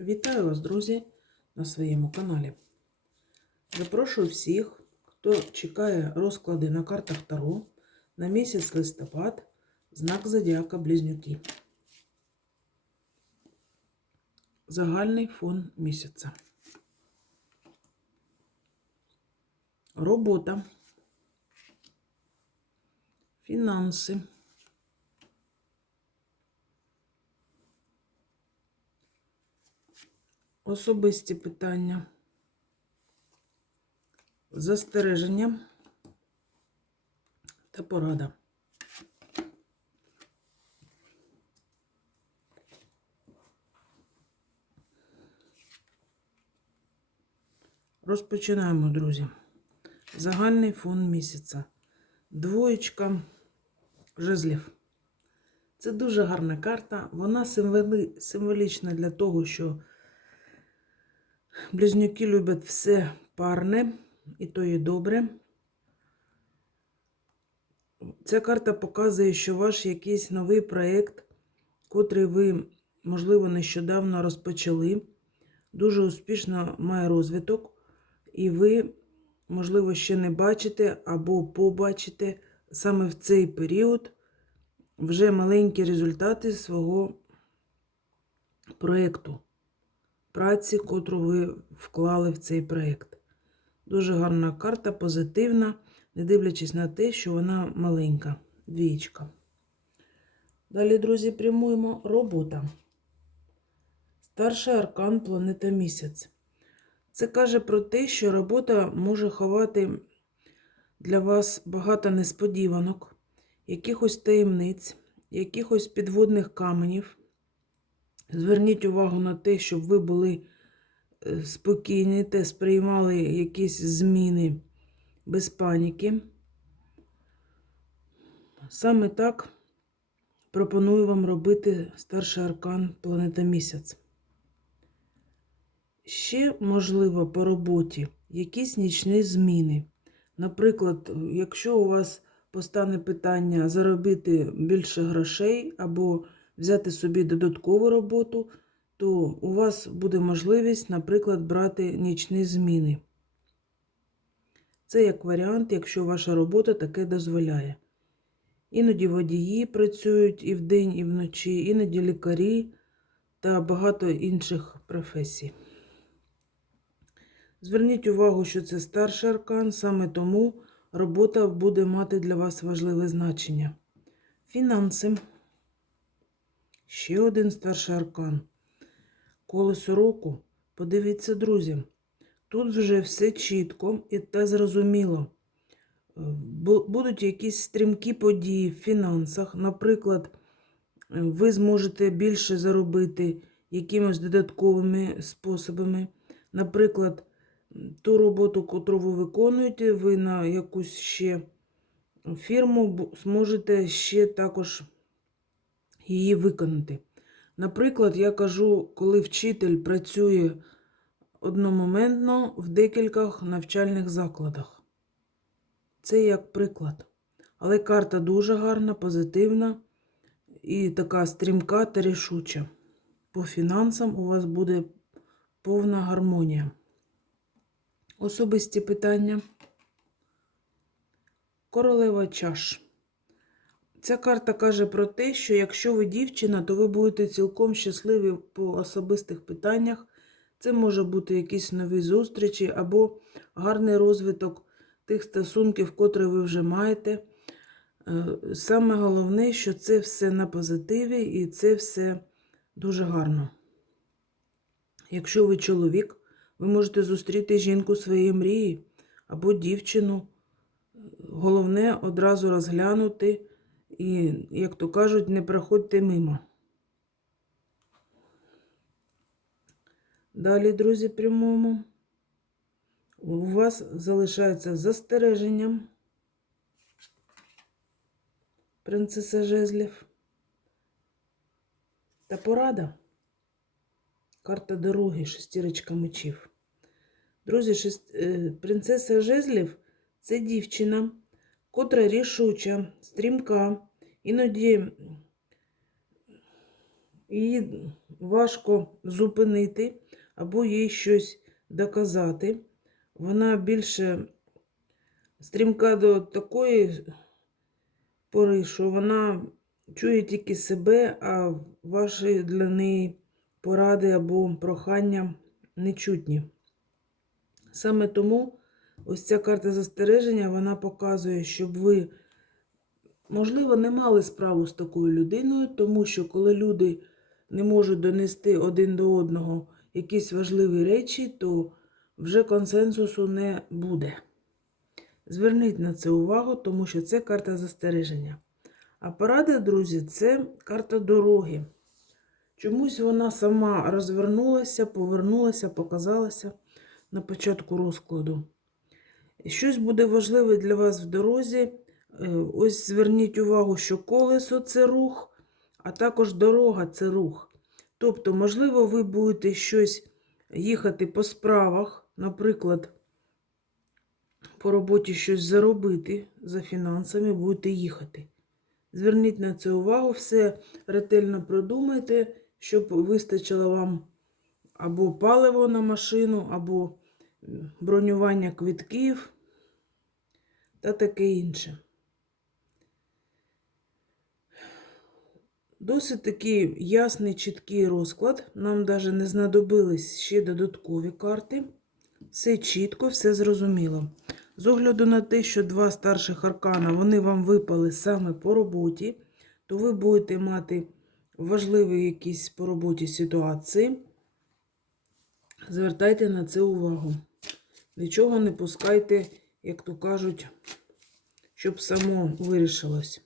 Вітаю вас, друзі, на своєму каналі. Запрошую всіх, хто чекає розклади на картах Таро на місяць листопад, знак Зодіака Близнюки. Загальний фон місяця. Робота. Фінанси. Особисті питання. Застереження та порада. Розпочинаємо, друзі. Загальний фон місяця. Двоєчка жезлів. Це дуже гарна карта. Вона символічна для того, що близнюки люблять все парне, і то є добре. Ця карта показує, що ваш якийсь новий проєкт, котрий ви, можливо, нещодавно розпочали, дуже успішно має розвиток, і ви, можливо, ще не бачите або побачите саме в цей період вже маленькі результати свого проєкту, праці, котру ви вклали в цей проєкт. Дуже гарна карта, позитивна, не дивлячись на те, що вона маленька. Двічка. Далі, друзі, прямуємо робота. Старший аркан планета місяць. Це каже про те, що робота може ховати для вас багато несподіванок, якихось таємниць, якихось підводних каменів. Зверніть увагу на те, щоб ви були е, спокійні та сприймали якісь зміни без паніки. Саме так пропоную вам робити старший аркан планета місяць. Ще, можливо, по роботі якісь нічні зміни. Наприклад, якщо у вас постане питання заробити більше грошей або взяти собі додаткову роботу, то у вас буде можливість, наприклад, брати нічні зміни. Це як варіант, якщо ваша робота таке дозволяє. Іноді водії працюють і вдень, і вночі, іноді лікарі та багато інших професій. Зверніть увагу, що це старший аркан, саме тому робота буде мати для вас важливе значення. Фінанси. Ще один старший аркан. Колесо року. Подивіться, друзі. Тут вже все чітко і та зрозуміло. Будуть якісь стрімкі події в фінансах. Наприклад, ви зможете більше заробити якимось додатковими способами. Наприклад, ту роботу, яку ви виконуєте, ви на якусь ще фірму зможете ще також її виконати. Наприклад, я кажу, коли вчитель працює одномоментно в декількох навчальних закладах. Це як приклад. Але карта дуже гарна, позитивна і така стрімка та рішуча. По фінансам у вас буде повна гармонія. Особисті питання. Королева чаш. Ця карта каже про те, що якщо ви дівчина, то ви будете цілком щасливі по особистих питаннях. Це може бути якісь нові зустрічі або гарний розвиток тих стосунків, котрі ви вже маєте. Е, саме головне, що це все на позитиві і це все дуже гарно. Якщо ви чоловік, ви можете зустріти жінку своєї мрії або дівчину. Головне одразу розглянути і, як то кажуть, не проходьте мимо. Далі, друзі, прямуємо. У вас залишається застереження. Принцеса жезлів. Та порада. Карта дороги, шестірочка мечів. Друзі, шест... Е, принцеса жезлів це дівчина, котра рішуча, стрімка, іноді її важко зупинити або їй щось доказати. Вона більше стрімка до такої пори, що вона чує тільки себе, а ваші для неї поради або прохання нечутні. Саме тому ось ця карта застереження вона показує, щоб ви, можливо, не мали справу з такою людиною, тому що коли люди не можуть донести один до одного якісь важливі речі, то вже консенсусу не буде. Зверніть на це увагу, тому що це карта застереження. А порада, друзі, це карта дороги. Чомусь вона сама розвернулася, повернулася, показалася на початку розкладу. Щось буде важливе для вас в дорозі. Е, Ось зверніть увагу, що колесо це рух, а також дорога це рух. Тобто, можливо, ви будете щось їхати по справах, наприклад, по роботі щось заробити за фінансами, будете їхати. Зверніть на це увагу, все ретельно продумайте, щоб вистачило вам або паливо на машину, або бронювання квитків та таке інше. Досить такий ясний, чіткий розклад. Нам навіть не знадобились ще додаткові карти. Все чітко, все зрозуміло. З огляду на те, що два старших аркана вони вам випали саме по роботі, то ви будете мати важливі якісь по роботі ситуації. Звертайте на це увагу. Нічого не пускайте, як то кажуть, щоб само вирішилось.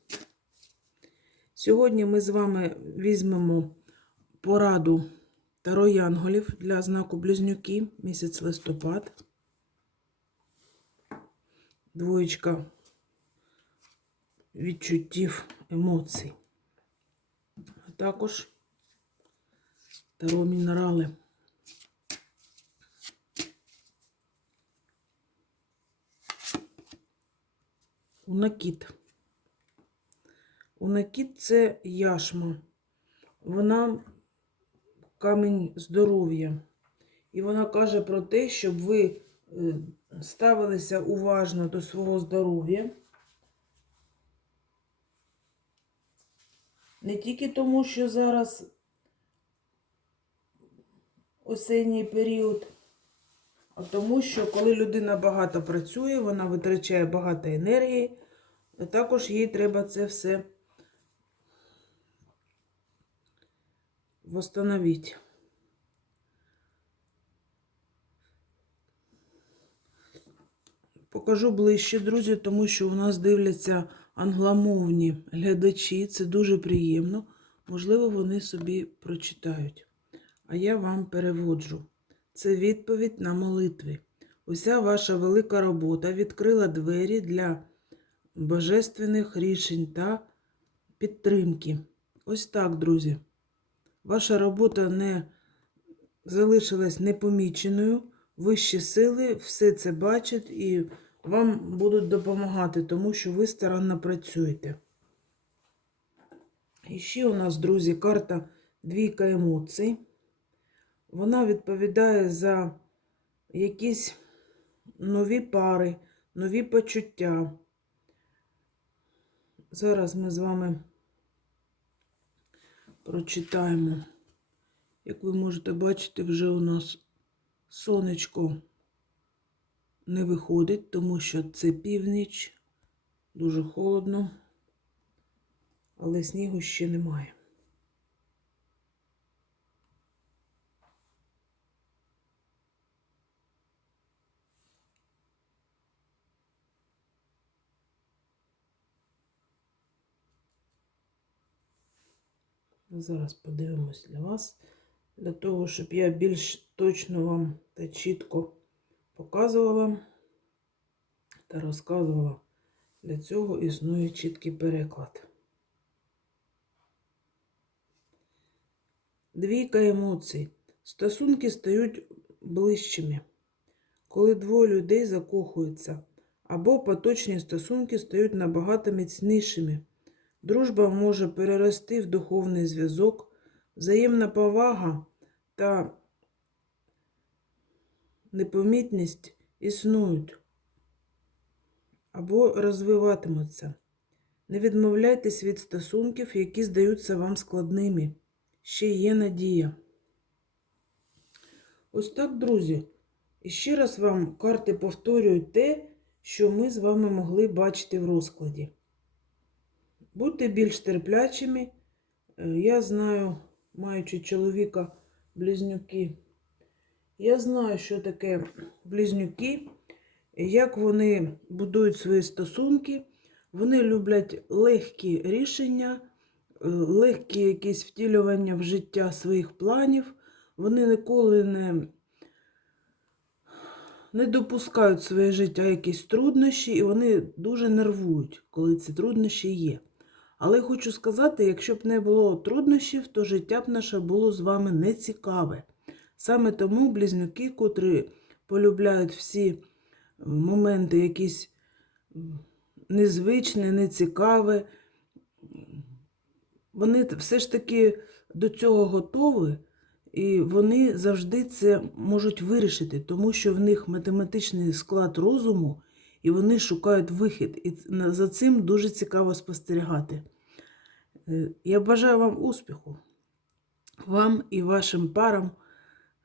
Сьогодні ми з вами візьмемо пораду Таро Янголів для знаку Близнюки, місяць листопад. Двоєчка відчуттів емоцій. А також Таро мінерали. Унакіт. Унакіт це яшма. Вона камінь здоров'я. І вона каже про те, щоб ви е, ставилися уважно до свого здоров'я. Не тільки тому, що зараз осінній період, а тому, що коли людина багато працює, вона витрачає багато енергії, також їй треба це все восстановити. Покажу ближче, друзі, тому що у нас дивляться англомовні глядачі. Це дуже приємно. Можливо, вони собі прочитають. А я вам переводжу. Це відповідь на молитви. Уся ваша велика робота відкрила двері для божественних рішень та підтримки. Ось так, друзі. Ваша робота не залишилась непоміченою. Вищі сили все це бачать і вам будуть допомагати, тому що ви старанно працюєте. І ще у нас, друзі, карта двійка емоцій. Вона відповідає за якісь нові пари, нові почуття. Зараз ми з вами прочитаємо. Як ви можете бачити, вже у нас сонечко не виходить, тому що це північ, дуже холодно, але снігу ще немає. Зараз подивимось для вас, для того, щоб я більш точно вам та чітко показувала та розказувала. Для цього існує чіткий переклад. Двійка емоцій. Стосунки стають ближчими, коли двоє людей закохуються, або поточні стосунки стають набагато міцнішими. Дружба може перерости в духовний зв'язок, взаємна повага та непомітність існують або розвиватимуться. Не відмовляйтесь від стосунків, які здаються вам складними. Ще є надія. Ось так, друзі. І ще раз вам карти повторюють те, що ми з вами могли бачити в розкладі. Будьте більш терплячими. Е, Я знаю, маючи чоловіка близнюки, я знаю, що таке близнюки, як вони будують свої стосунки. Вони люблять легкі рішення, е, легкі якісь втілювання в життя своїх планів. Вони ніколи не, не допускають в своє життя якісь труднощі, і вони дуже нервують, коли ці труднощі є. Але хочу сказати, якщо б не було труднощів, то життя б наше було з вами нецікаве. Саме тому близнюки, котрі полюбляють всі е, моменти якісь м, незвичне, нецікаве, вони все ж таки до цього готові, і вони завжди це можуть вирішити, тому що в них математичний склад розуму, і вони шукають вихід. І за цим дуже цікаво спостерігати. Е, Я бажаю вам успіху, вам і вашим парам,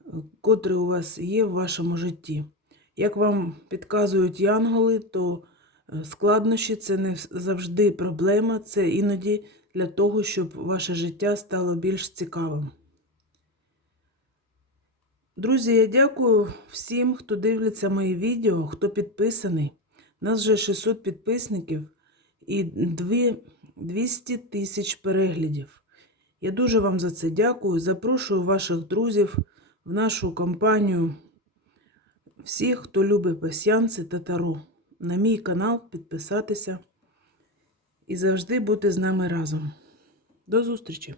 е, котрі у вас є в вашому житті. Як вам підказують янголи, то е, складнощі це не завжди проблема, це іноді для того, щоб ваше життя стало більш цікавим. Друзі, я дякую всім, хто дивиться мої відео, хто підписаний. Нас вже 600 підписників і 200 тисяч переглядів. Я дуже вам за це дякую. Запрошую ваших друзів в нашу компанію. Всіх, хто любить пасьянси та таро. На мій канал підписатися і завжди бути з нами разом. До зустрічі!